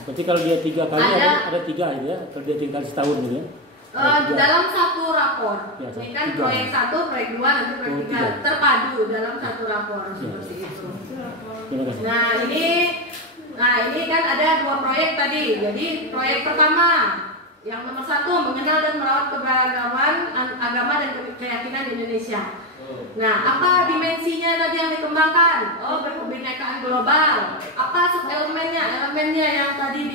Berarti kalau dia 3 kali ada 3 gitu ya, kalau dia 3 kali setahun gitu ya. Dalam satu rapor. Ya, ini kan 3. proyek 1, proyek 2, nanti proyek 3 terpadu dalam satu rapor seperti itu. Nah, ini kan ada 2 proyek tadi. Jadi proyek pertama yang nomor 1, mengenal dan merawat keberagaman agama dan keyakinan di Indonesia. Nah, apa dimensinya tadi yang dikembangkan? Oh, berkebinekaan global. Apa sub-elemennya? Elemennya yang tadi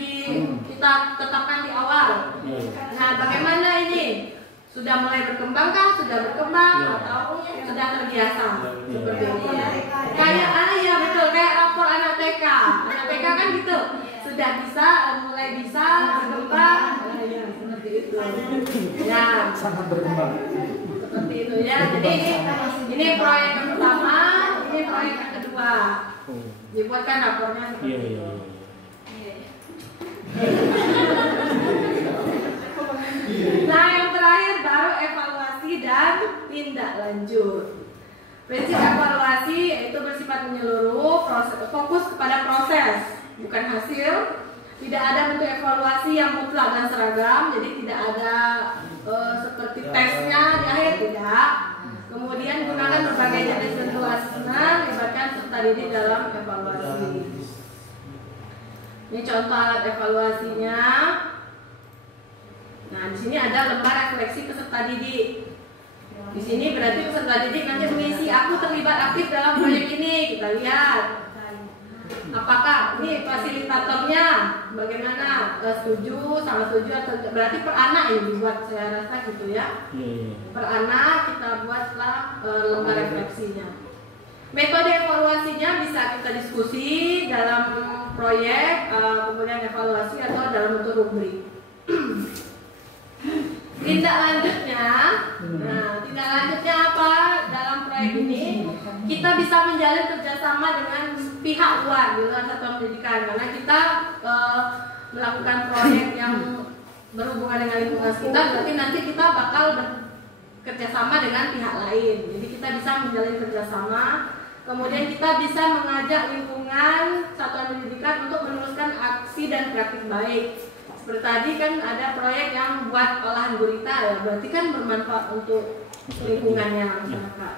kita tetapkan di awal. Nah, bagaimana ini? Sudah mulai berkembangkah? Sudah berkembang atau sudah terbiasa? Seperti itu. Kayak ya betul, kayak rapor anak TK. Anak TK kan gitu. Sudah bisa, mulai bisa berkembang. Seperti itu. Ya. Sangat berkembang. Seperti itu ya. Jadi ini proyek yang pertama, ini proyek yang kedua. Dibuatkan rapornya seperti Iya, itu. iya. Nah, yang terakhir baru evaluasi dan tindak lanjut. Prinsip evaluasi itu bersifat menyeluruh, fokus kepada proses, bukan hasil. Tidak ada bentuk evaluasi yang mutlak dan seragam, jadi tidak ada seperti tesnya di akhir, tidak. Kemudian gunakan berbagai jenis bentuk asesmen, libatkan serta didik dalam evaluasi. Ini contoh alat evaluasinya. Nah, di sini ada lembar refleksi peserta didik. Di sini berarti peserta didik nanti mengisi, aku terlibat aktif dalam proyek ini. Kita lihat apakah ini fasilitatornya bagaimana, setuju, sangat setuju atau tidak. Berarti per anak yang dibuat, saya rasa gitu ya. Per anak kita buatlah lembar refleksinya. Metode evaluasinya bisa kita diskusi dalam proyek, kemudian evaluasi atau dalam bentuk rubrik. Tindak lanjutnya, nah tindak lanjutnya apa dalam proyek ini? Kita bisa menjalin kerjasama dengan pihak luar di luar satuan pendidikan, karena kita melakukan proyek yang berhubungan dengan lingkungan sekitar, berarti nanti kita bakal bekerjasama dengan pihak lain. Jadi kita bisa menjalin kerjasama. Kemudian kita bisa mengajak lingkungan satuan pendidikan untuk meneruskan aksi dan praktik baik. Seperti tadi kan ada proyek yang buat olahan gurita ya, berarti kan bermanfaat untuk lingkungannya masyarakat.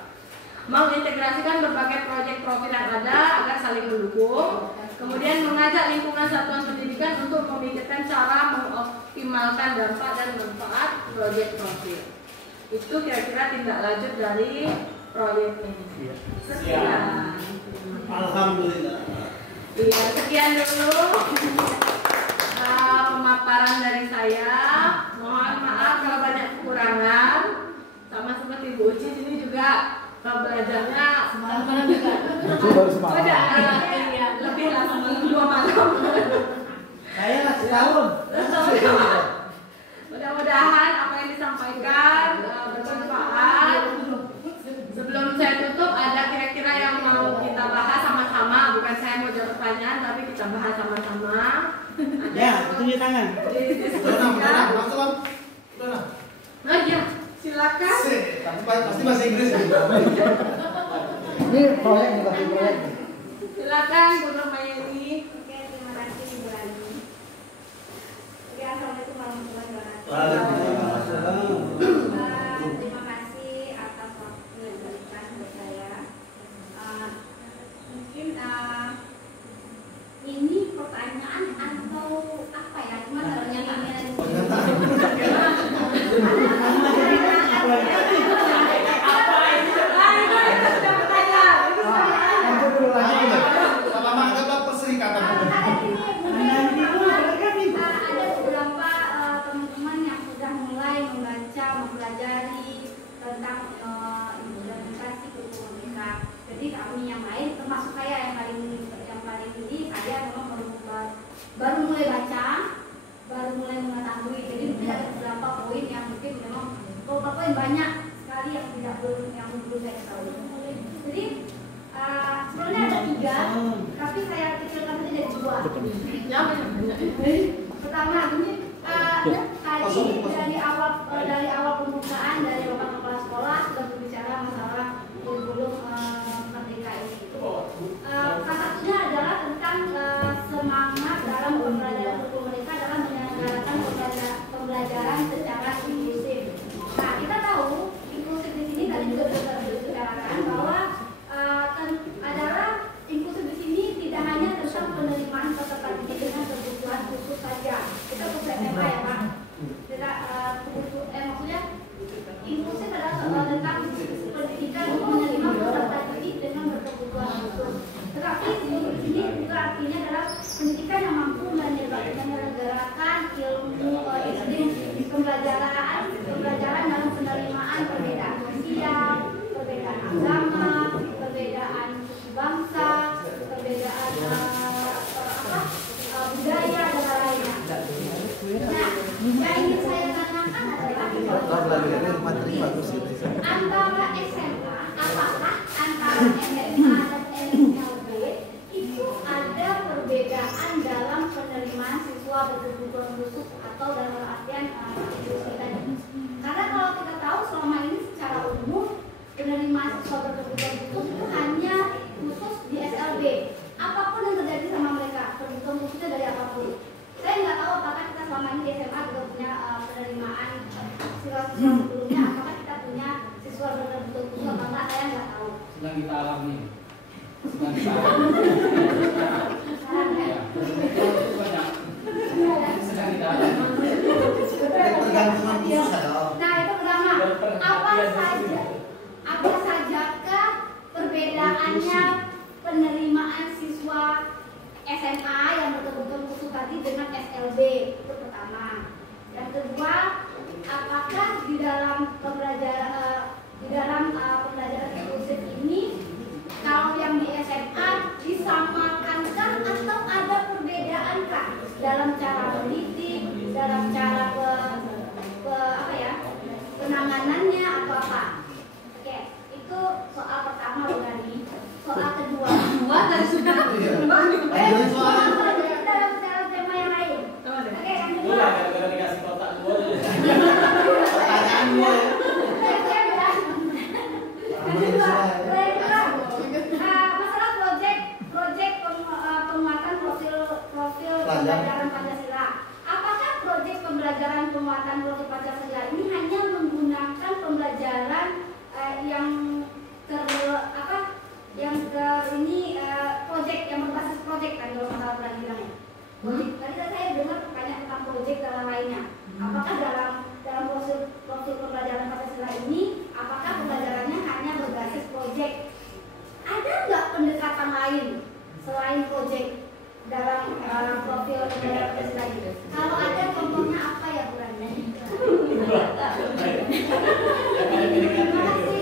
Mengintegrasikan berbagai proyek profil yang ada agar saling mendukung. Kemudian mengajak lingkungan satuan pendidikan untuk memikirkan cara mengoptimalkan dampak dan manfaat proyek profil. Itu kira-kira tindak lanjut dari proyek ini. Sekian. Alhamdulillah. Iya, sekian dulu pemaparan dari saya. Mohon maaf kalau banyak kekurangan. Sama seperti Bu Uci, ini juga belajarnya semalam juga. Iya, lebih lah semalam 2 malam. Saya lah setahun. Mudah-mudahan apa yang disampaikan bermanfaat. Sebelum saya tutup, ada kira-kira yang mau kita bahas sama-sama. Bukan saya mau jawab pertanyaan, tapi kita bahas sama-sama. Ya, tunjuk tangan. Nah, ya, silakan. Pasti bahasa Inggris. Ini proyek nih, Pak, proyek. Silakan Bu Nurmayeni. Oke, terima kasih Bu Ani. Oke, assalamualaikum warahmatullahi wabarakatuh. Waalaikumsalam. Terima kasih atas waktu yang diberikan buat saya. Mungkin ini pertanyaan atau apa ya? Cuma pertanyaan ada beberapa teman-teman yang sudah mulai membaca, mempelajari tentang implementasi kurikulum mereka. Jadi kami yang lain, termasuk saya yang paling ini, saya memang baru mulai baca, baru mulai mengetahui. Jadi mungkin ada beberapa poin yang mungkin memang beberapa poin banyak sekali yang belum saya tahu. Jadi sebenarnya ada 3, tapi saya kecilkan saja jadi 2. Ya, banyak. Pertama, ini tadi dari awal pembukaan dari Bapak Kepala Sekolah sudah berbicara masalah kurikulum merdeka ini. Salah satunya adalah tentang semangat dalam pembelajaran kurikulum mereka dalam menyelenggarakan pembelajaran secara inklusif. Nah, kita tahu inklusif di sini tadi juga sudah dibicarakan bahwa adalah inklusif di sini tidak hanya tentang penerimaan peserta didik dengan kebutuhan khusus saja. Kita khusus SMA ya Pak. Tidak maksudnya inklusif adalah tentang yang kita alami. Sedang kita alami. Ya, itu banyak. Sedang kita alami. Tergantungan khusus ada. Nah, itu pertama. Apa sajakah perbedaannya penerimaan siswa SMA yang betul-betul khusus tadi dengan SLB? Itu pertama. Yang kedua, apakah di dalam pembelajaran inklusif ini kalau yang di SMA disamakan atau ada perbedaan kah dalam cara mendidik, dalam cara penanganannya atau apa? Oke, itu soal pertama Bu Gani. Soal kedua dari sudah. dalam tema yang lain. Oke, yang kedua. Gara-gara dikasih kotak dua. Pertanyaan dua ya. Masalah proyek penguatan profil pembelajaran Pancasila. Apakah proyek pembelajaran penguatan profil Pancasila ini hanya menggunakan pembelajaran proyek yang berbasis proyek kan kalau masalah pernah bilang ya. Tadi saya dengar pertanyaan tentang proyek dan lainnya. Apakah dalam profil pembelajaran Pancasila ini, apakah pembelajarannya hanya berbasis proyek? Ada nggak pendekatan lain selain proyek dalam profil pembelajaran Pancasila ini? Kalau ada, contohnya apa ya Bu Rani? Terima kasih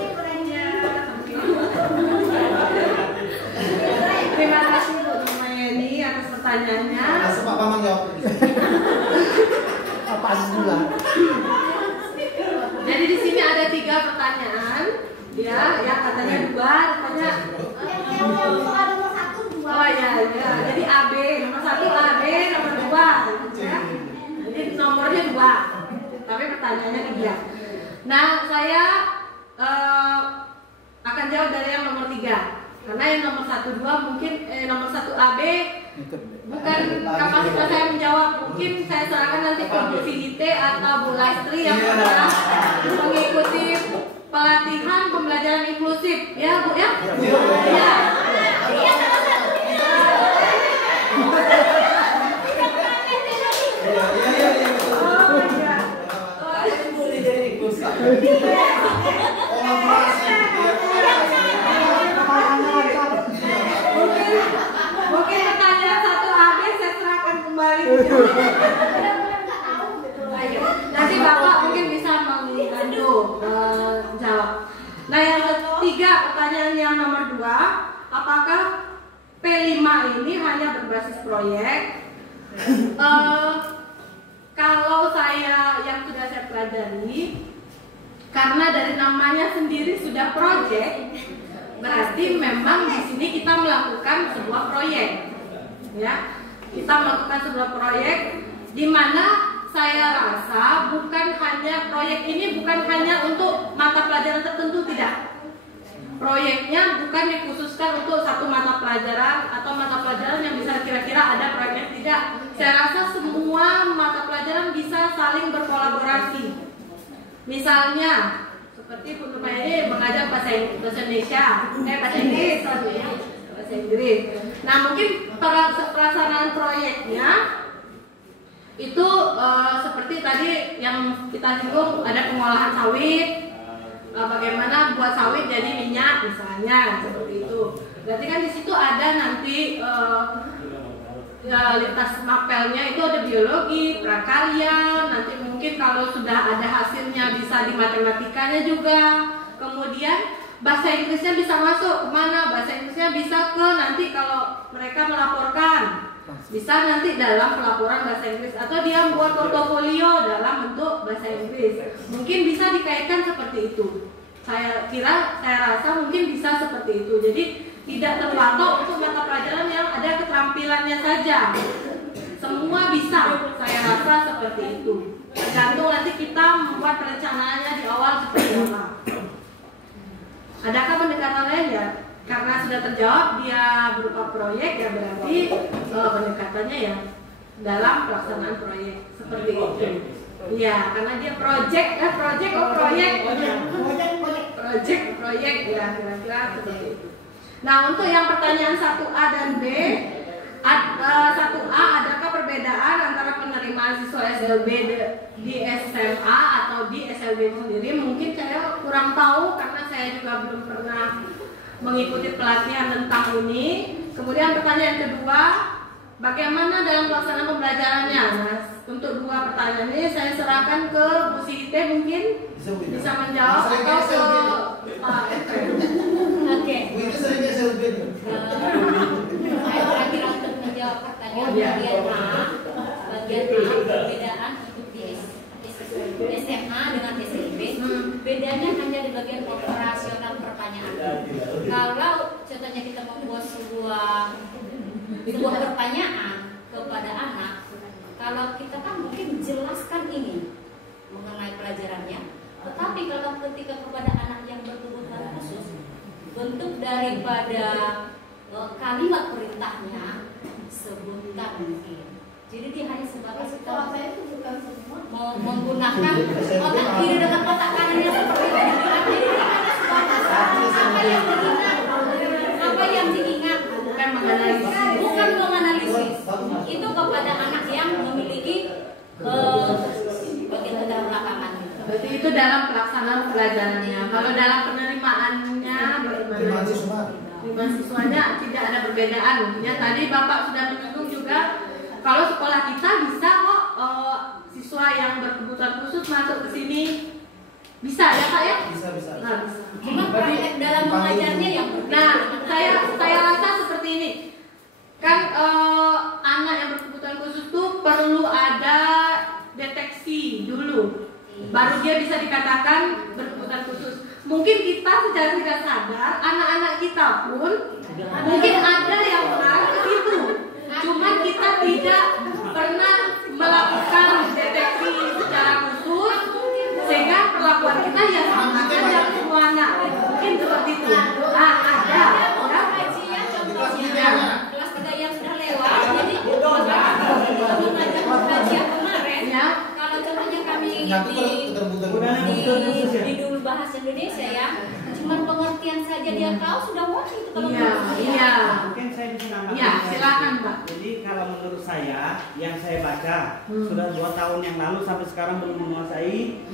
Bu Rani. Terima kasih Bu Mayeni atas pertanyaannya. Langsung Pak Bambang jawab. Apaan pula? Jadi di sini ada 3 pertanyaan, ya, yang katanya 2, katanya. Yang soal nomor 1, 2. Oh ya. Jadi AB, nomor 1 AB, nomor 2, ya. Jadi nomornya 2, tapi pertanyaannya 3. Nah, saya akan jawab dari yang nomor 3. Karena yang nomor 1, 2 mungkin nomor 1 AB bukan kapasitas saya menjawab. Mungkin saya serahkan nanti ke Bu Sidite atau Bu Lastri yang pernah mengikuti pelatihan pembelajaran inklusif, ya Bu ya? Iya. Mungkin pertanyaan 1 AB saya serahkan kembali. Nanti Bapak mungkin bisa membantu jawab. Nah, yang ketiga, pertanyaan yang nomor 2, apakah P5 ini hanya berbasis proyek? Kalau saya yang sudah saya pelajari, karena dari namanya sendiri sudah proyek, berarti memang di sini kita melakukan sebuah proyek, ya. Kita melakukan sebuah proyek di mana saya rasa proyek ini bukan hanya untuk mata pelajaran tertentu, tidak. Proyeknya bukan dikhususkan untuk satu mata pelajaran atau mata pelajaran yang bisa kira-kira ada proyeknya, tidak. Saya rasa semua mata pelajaran bisa saling berkolaborasi. Misalnya seperti Bu Nurmayeni mengajar bahasa Indonesia, bahasa Inggris. Nah, mungkin pelaksanaan proyeknya itu seperti tadi yang kita singgung, ada pengolahan sawit, bagaimana buat sawit jadi minyak misalnya, seperti itu. Berarti kan di situ ada nanti lintas mapelnya itu ada biologi, prakarya, nanti mungkin kalau sudah ada hasilnya bisa di matematikanya juga. Kemudian bahasa Inggrisnya bisa masuk kemana? Bahasa Inggrisnya bisa ke nanti kalau mereka melaporkan, bisa nanti dalam pelaporan bahasa Inggris, atau dia membuat portofolio dalam bentuk bahasa Inggris. Mungkin bisa dikaitkan seperti itu. Saya rasa mungkin bisa seperti itu. Jadi tidak terpatok untuk mata pelajaran yang ada keterampilannya saja. Semua bisa, saya rasa seperti itu. Tergantung nanti kita membuat perencanaannya di awal seperti apa. Adakah pendekatan lain ya? Karena sudah terjawab dia berupa proyek, ya berarti pendekatannya ya dalam pelaksanaan proyek seperti itu. Iya, karena dia proyek. proyek ya kira-kira seperti itu. Nah untuk yang pertanyaan 1A dan B, 1A adakah perbedaan antara penerimaan siswa SLB di SMA atau di SLB sendiri? Mungkin saya kurang tahu karena saya juga belum pernah mengikuti pelatihan tentang ini. Kemudian pertanyaan kedua, bagaimana dalam pelaksanaan pembelajarannya? Nah, untuk dua pertanyaan ini saya serahkan ke Bu Siti mungkin bisa menjawab atau ke Pak Efren. Oke. Itu sering SLB nih. Saya terakhir untuk menjawab pertanyaan bagian A. Bagian A perbedaan untuk di SMA dengan SLB. Bedanya hanya di bagian operasional pertanyaan. Kalau contohnya kita membuat sebuah pertanyaan kepada anak, kalau kita kan mungkin jelaskan ini mengenai pelajarannya, tetapi kalau ketika kepada anak yang berkebutuhan khusus, bentuk daripada kalimat perintahnya sebutkan mungkin. Jadi dia hanya sebagai Kalau saya itu bukan semua. menggunakan otak kiri dengan otak kanannya seperti itu. Jadi dia hanya sebatas apa yang diingat, bukan menganalisis. Itu kepada anak yang memiliki bagian keterbelakangan. Berarti itu dalam pelaksanaan pelajarannya. Kalau dalam penerimaannya bagaimana? Penerimaan siswanya tidak ada perbedaan. Ya tadi Bapak sudah menyinggung juga kalau sekolah kita bisa kok siswa yang berkebutuhan khusus masuk ke sini. Bisa ya Pak ya? Bisa. Nah, bisa. Cuma praktek dalam mengajarnya yang berbeda. Nah, saya rasa seperti ini. Kan anak yang berkebutuhan khusus tuh perlu ada deteksi dulu. Baru dia bisa dikatakan berkebutuhan khusus. Mungkin kita secara tidak sadar, anak-anak kita pun mungkin ada yang mengarah ke situ. Cuman kita tidak pernah melakukan deteksi secara khusus, sehingga perlakuan kita ya sama saja semua anak. Mungkin seperti itu. Nah, ada ya. Kajian contohnya kelas 3 yang sudah lewat. Jadi mengajar kajian kemarin Ya. kalau contohnya kami di dulu bahasa Indonesia ya, cuma pengertian saja dia tahu sudah wah itu kalau Iya. Mungkin saya bisa nambahkan. Ya, silakan Pak. Jadi kalau menurut saya yang saya baca sudah 2 tahun yang lalu sampai sekarang belum menguasai.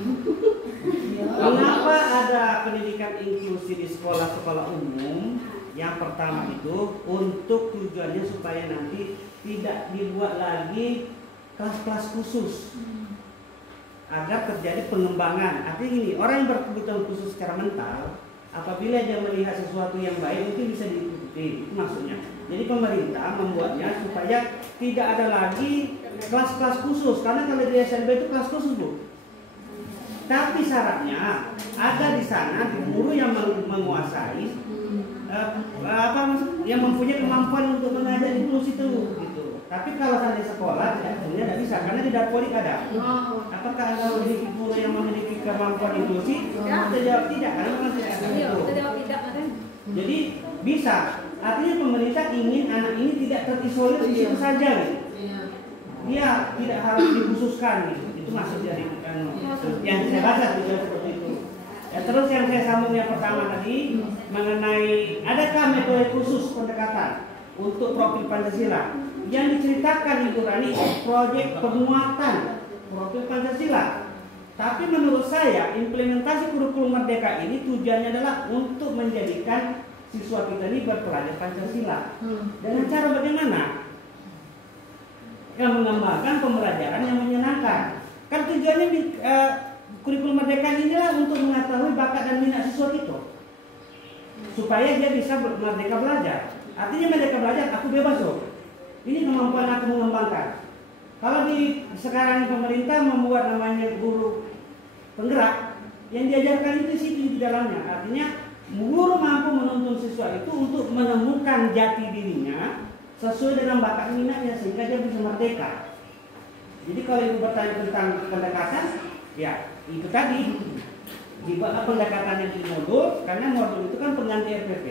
Mengapa ada pendidikan inklusi di sekolah-sekolah umum? Yang pertama itu untuk tujuannya supaya nanti tidak dibuat lagi kelas-kelas khusus agar terjadi pengembangan. Artinya gini, orang yang berkebutuhan khusus secara mental, apabila dia melihat sesuatu yang baik mungkin bisa diikuti, itu maksudnya. Jadi pemerintah membuatnya supaya tidak ada lagi kelas-kelas khusus, karena kalau di SLB itu kelas khusus Bu. Tapi syaratnya ada di sana guru yang menguasai yang mempunyai kemampuan untuk mengajar inklusi itu gitu. Tapi kalau di sekolah tidak bisa karena di Darpodik ada. Apakah ada guru yang memiliki kemampuan inklusi? Kita jawab tidak karena memang tidak ada itu. Jadi bisa. Artinya pemerintah ingin anak ini tidak terisolir di situ saja gitu. Dia tidak harus dikhususkan gitu. Itu maksud dari yang saya baca juga seperti itu. Ya, terus yang saya sambung yang pertama tadi mengenai adakah metode khusus pendekatan untuk profil Pancasila yang diceritakan Ibu Rani proyek penguatan profil Pancasila. Tapi menurut saya implementasi kurikulum Merdeka ini tujuannya adalah untuk menjadikan siswa kita ini berpelajar Pancasila. Dengan cara bagaimana? Yang mengembangkan pembelajaran yang menyenangkan. Kan tujuannya kurikulum Merdeka inilah untuk mengetahui bakat dan minat siswa itu supaya dia bisa merdeka belajar. Artinya merdeka belajar, aku bebas loh. Ini kemampuan aku mengembangkan. Kalau di sekarang pemerintah membuat namanya guru penggerak, yang diajarkan itu situ di dalamnya. Artinya guru mampu menuntun siswa itu untuk menemukan jati dirinya sesuai dengan bakat minatnya sehingga dia bisa merdeka. Jadi kalau ibu bertanya tentang pendekatan, ya itu tadi dibuat pendekatan yang di modul, karena modul itu kan pengganti RPP.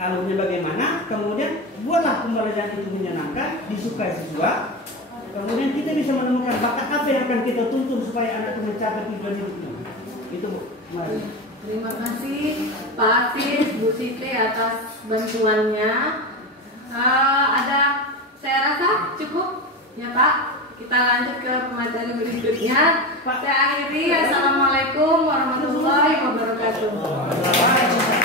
Alurnya bagaimana? Kemudian buatlah pembelajaran itu menyenangkan, disukai siswa. Kemudian kita bisa menemukan bakat apa yang akan kita tuntun supaya anak itu mencapai tujuan hidupnya. Itu Bu. Terima kasih Pak Asis, Bu Siti atas bantuannya. Saya rasa cukup ya Pak. Kita lanjut ke pemateri berikutnya. Saya akhiri. Assalamualaikum warahmatullahi wabarakatuh.